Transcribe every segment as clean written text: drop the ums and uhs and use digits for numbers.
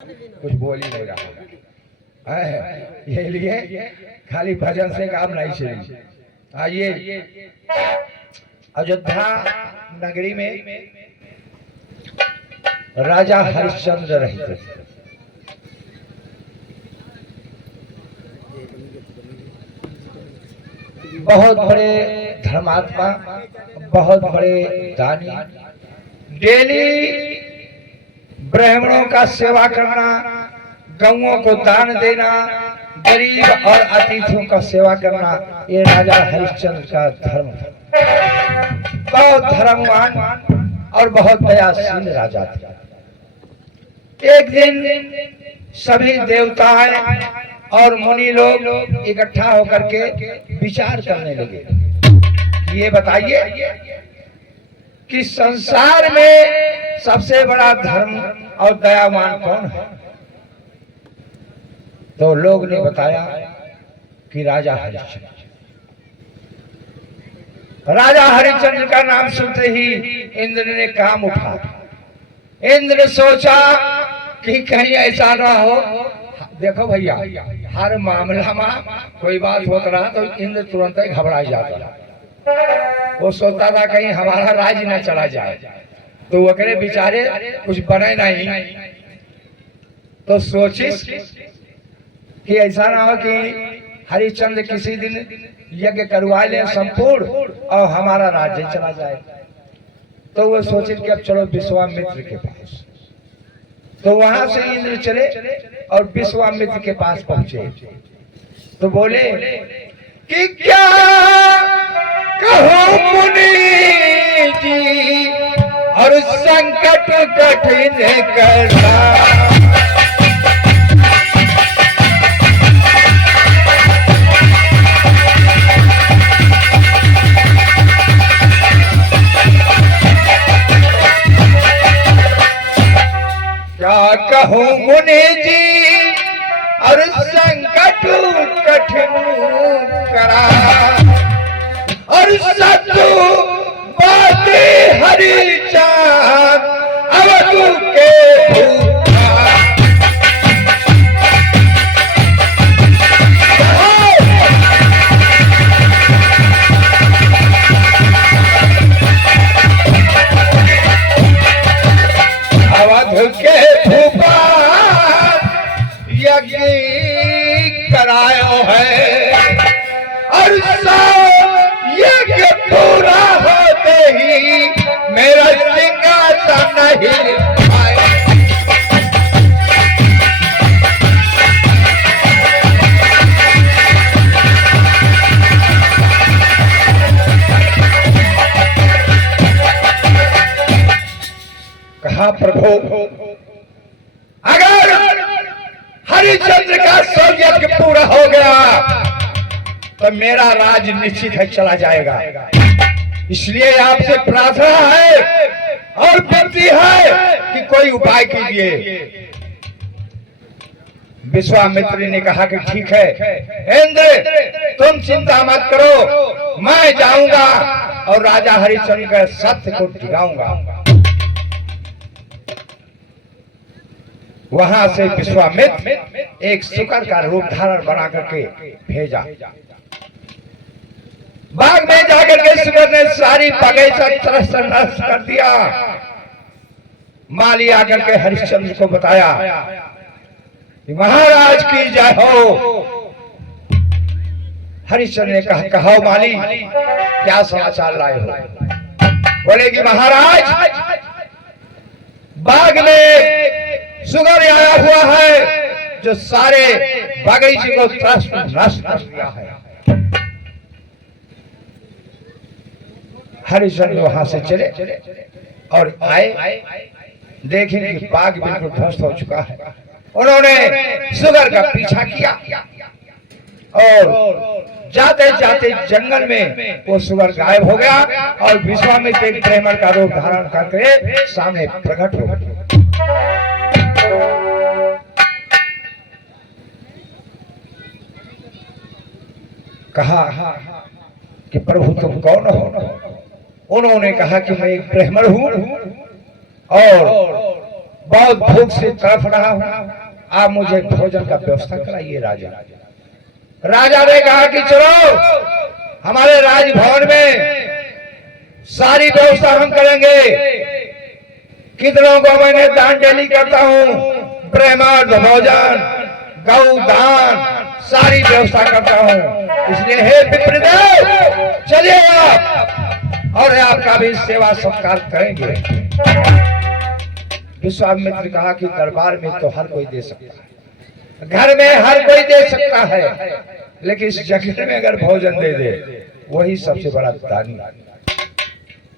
कुछ बोल ही नहीं रहा है, ये लिए खाली भजन से काम नहीं चलेगी। आइए, अयोध्या नगरी में राजा हरिश्चंद्र रहते थे। बहुत बड़े धर्मात्मा, बहुत बड़े दानी, डेली ब्राह्मणों का सेवा करना, गौओं को दान देना, गरीब और अतिथियों का सेवा करना, ये राजा हरिश्चंद्र का धर्म था। बहुत धर्मवान और बहुत दयाशील राजा थे। एक दिन सभी देवताएं और मुनि लोग इकट्ठा होकर के विचार करने लगे। ये बताइए कि संसार में सबसे बड़ा धर्म और दयावान कौन है? तो लोग ने बताया कि राजा हरिश्चंद्र। राजा हरिश्चंद्र का नाम सुनते ही इंद्र ने काम उठाया। इंद्र सोचा कि कहीं ऐसा ना हो। देखो भैया, हर मामला में कोई बात होता रहा तो इंद्र तुरंत ही घबरा जाता। वो सोचता था कहीं हमारा राज ना चला जाए, तो वो करे बेचारे कुछ बने नहीं। तो सोचिस कि ऐसा ना हो कि हरिश्चंद्र किसी दिन यज्ञ करवा ले संपूर्ण और हमारा राज्य चला जाए। तो वो सोचे कि अब चलो विश्वामित्र के पास। तो वहां से इंद्र चले और विश्वामित्र के पास पहुंचे। तो बोले कि क्या कहो मुनि जी, और संकट कठिन करना। क्या कहूँ मुनि जी, और संकट कठिन करा, और सत्तु बाते हरिचांद अवधू के भूखा। अवध के भूपा यज्ञ करायो है, और यज्ञ पूरा होते ही मेरा सिंहासन नहीं आए। कहा प्रभु, अगर हरिश्चंद्र का सौ यज्ञ पूरा हो गया तो मेरा राज निश्चित है चला जाएगा। इसलिए आपसे प्रार्थना है और विनती है कि कोई उपाय कीजिए। विश्वामित्र ने कहा कि ठीक है इंद्र, तुम चिंता मत करो, मैं जाऊंगा और राजा हरिश्चंद्र के सत्य को दिखाऊंगा। वहां से विश्वामित्र एक शुकर का रूप धारण बना करके भेजा। बाग में जाकर के शुकर ने सारी बगीचा तरस नष्ट कर दिया। माली आकर के हरिश्चंद्र को बताया कि महाराज की जय हो। हरिश्चंद्र ने कहा माली, क्या समाचार लाए हो? बोले कि महाराज, बाग में शुगर आया हुआ है जो सारे बगीचे को नष्ट कर दिया है। हरिश्चंद्र वहां से चले और आए, देखें कि बाग बिल्कुल ध्वस्त हो चुका है। उन्होंने शुगर का पीछा किया और जाते जाते जंगल में वो शुगर गायब हो गया और विश्वामित्र एक ब्राह्मण का रूप धारण करके सामने प्रकट हो गया। कहा कि प्रभु तुम कौन हो? उन्होंने कहा कि मैं एक ब्राह्मण हूं और बहुत भूख से तड़फ रहा हूँ, आप मुझे भोजन का व्यवस्था कराइए राजा। राजा ने कहा कि चलो हमारे राजभवन में सारी व्यवस्था हम करेंगे। कितनों को मैंने दान डेली करता हूँ, ब्रह्मांड भोजन, गौ दान, सारी व्यवस्था करता हूँ। इसलिए हे विप्रदेव, चलिए आप और आपका भी सेवा सत्कार करेंगे। विश्वामित्र कहा कि दरबार में तो हर कोई दे सकता है, घर में हर कोई दे सकता है, लेकिन इस जगह में अगर भोजन दे दे वही सबसे बड़ा दानी।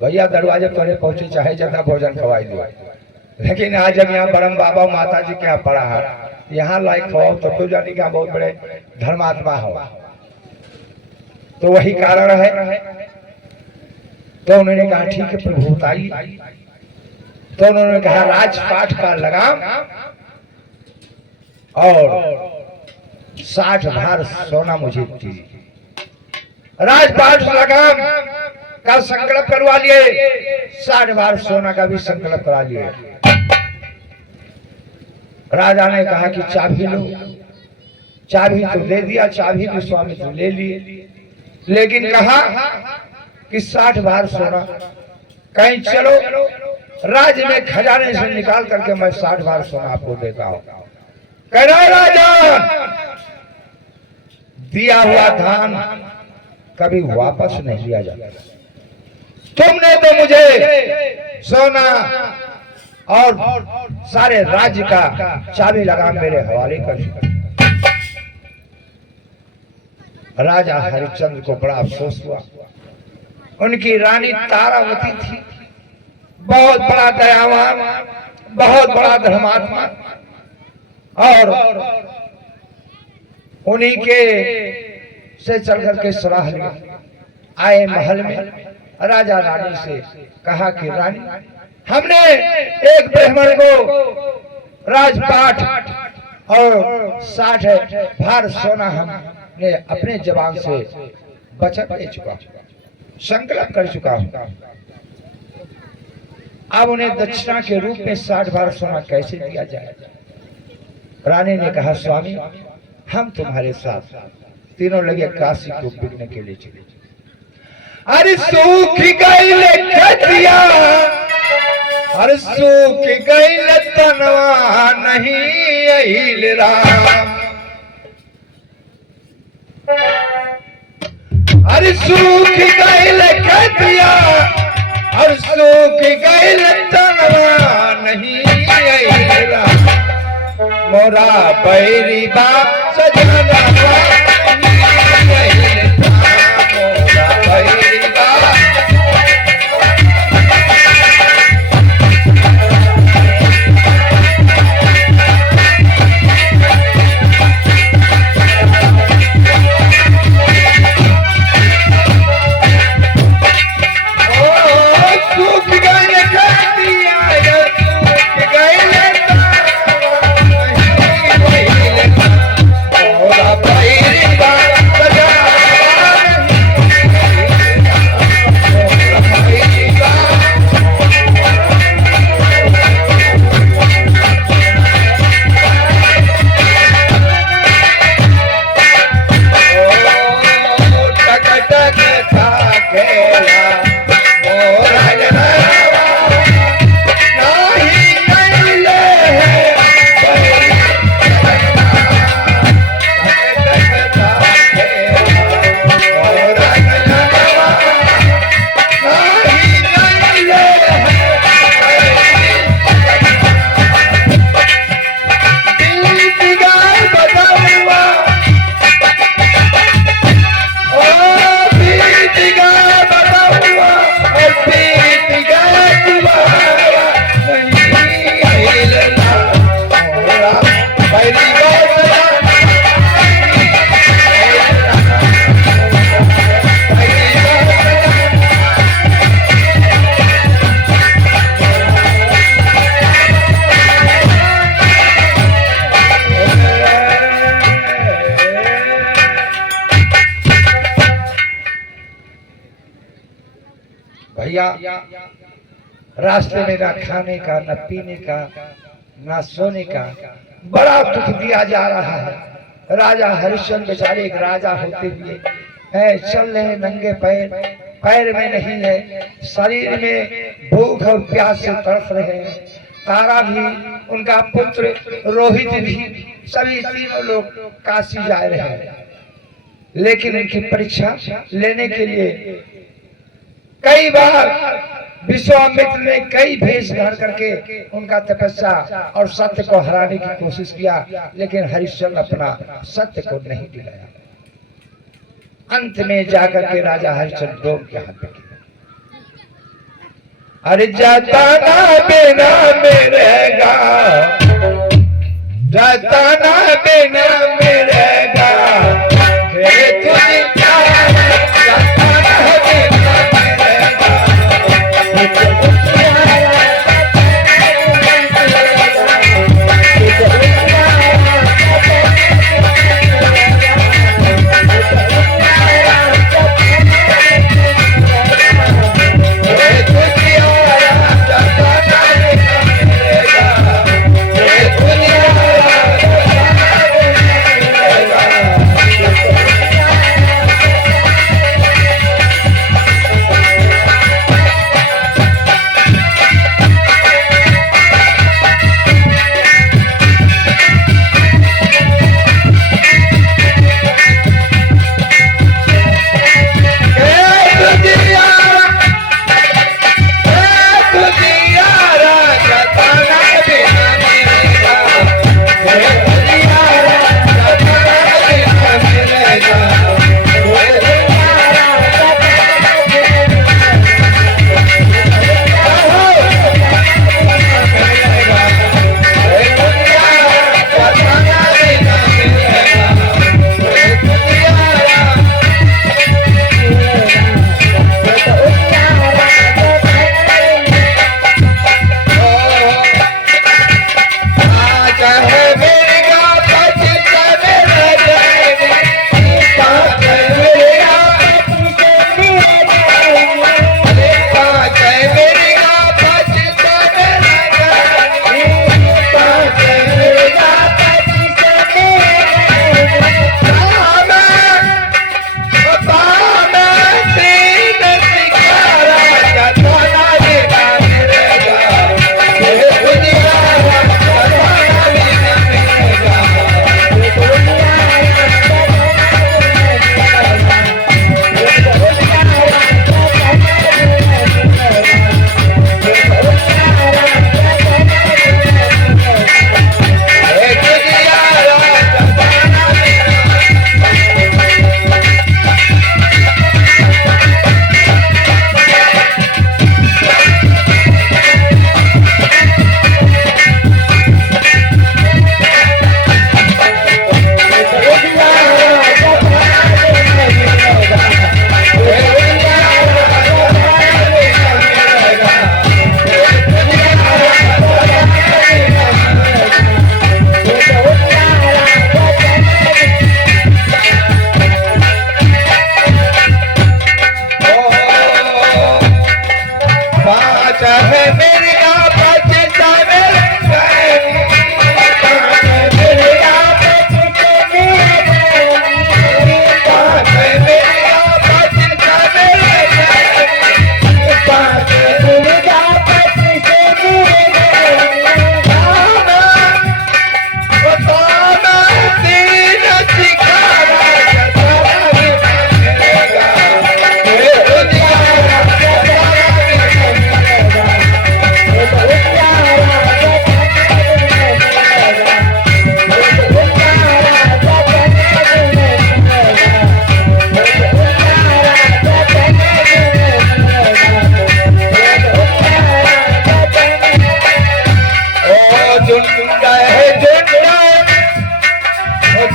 भैया दरवाजे पर पहुंचे, चाहे ज्यादा भोजन खवाई दो, लेकिन आज जब यहाँ ब्रह्म बाबा माता जी क्या पड़ा है, यहाँ लायक खवाओ तो जाने का बहुत बड़े धर्मात्मा हो। तो वही कारण है। तो उन्होंने कहा ठीक है प्रभु बताइए। तो उन्होंने कहा राजपाट का लगाम और 60 भार सोना मुझे दीजिए। राजपाट लगाम का संकल्प करवा लिए, 60 भार सोना का भी संकल्प करा लिए। राजा ने कहा कि चाबी लो। चाबी तो दे दिया, चाबी भी स्वामी तो ले लिए, लेकिन कहा कि 60 भार सोना कहीं चलो राज्य में खजाने से निकाल करके मैं 60 भार सोना आपको देता हूं। कह रहा राजा, दिया हुआ धान कभी वापस नहीं लिया जाता। तुमने तो मुझे सोना और सारे राज्य का चाबी लगाम मेरे हवाले कर दिया। राजा हरिश्चंद्र को बड़ा अफसोस हुआ। उनकी रानी तारावती थी, बहुत बड़ा दयावान, बहुत बड़ा धर्मात्मा, और उन्हीं के से चल करके सलाह लिया। आए महल में, राजा रानी से कहा कि रानी, हमने एक ब्राह्मण को राजपाट और 60 भार सोना हमने अपने जवान से बचत दे चुका, संकल्प कर चुका हूं। अब उन्हें दक्षिणा के रूप में 60 भार सोना कैसे दिया जाए? रानी ने कहा स्वामी, हम तुम्हारे साथ तीनों लगे काशी को बिकने के लिए चले। अरे सूख गई खतिया, अरे सूख गई तनवा नहीं अहिल राम। अरे सूख गई खतिया, और सूख गई तनवा नहीं अहिल राम। मोरा बैरी बाप सजना भैया, रास्ते में ना खाने का, न पीने का, ना सोने का। बड़ा दुख दिया जा रहा है। राजा हरिश्चंद्र बेचारे एक राजा होते हुए है, चल रहे नंगे पैर, पैर में नहीं है, शरीर में भूख और प्यास से तड़प रहे हैं। तारा भी, उनका पुत्र रोहित भी, सभी तीनों लोग काशी जा रहे हैं। लेकिन उनकी परीक्षा लेने के लिए कई बार विश्वामित्र ने कई भेष धारण करके उनका तपस्या और सत्य को हराने की कोशिश किया, लेकिन हरिश्चंद्र अपना सत्य को नहीं दिलाया। अंत में जाकर के राजा हरिश्चंद्र डोम के हाथ में, अरे जताना बिना में रहेगा, जताना बिना में रहेगा,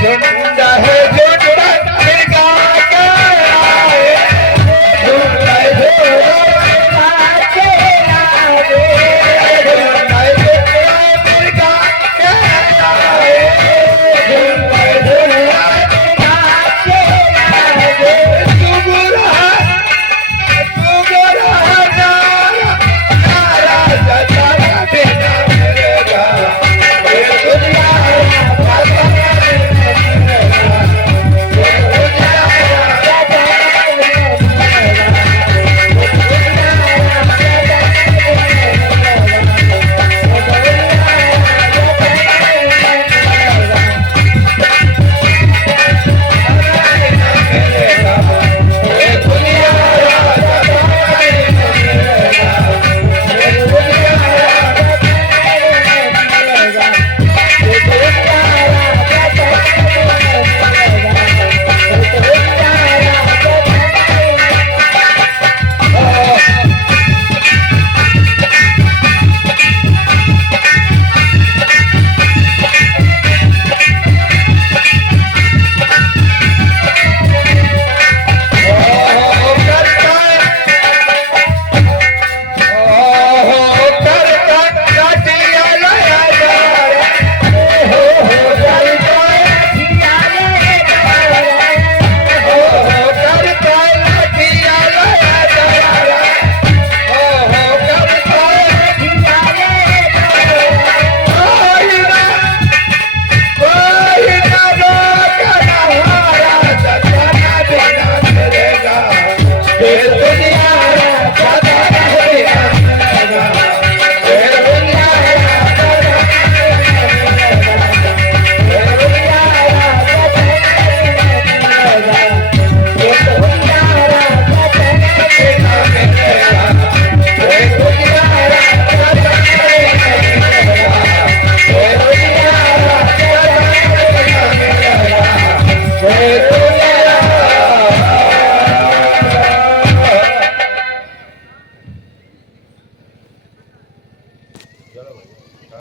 झुंड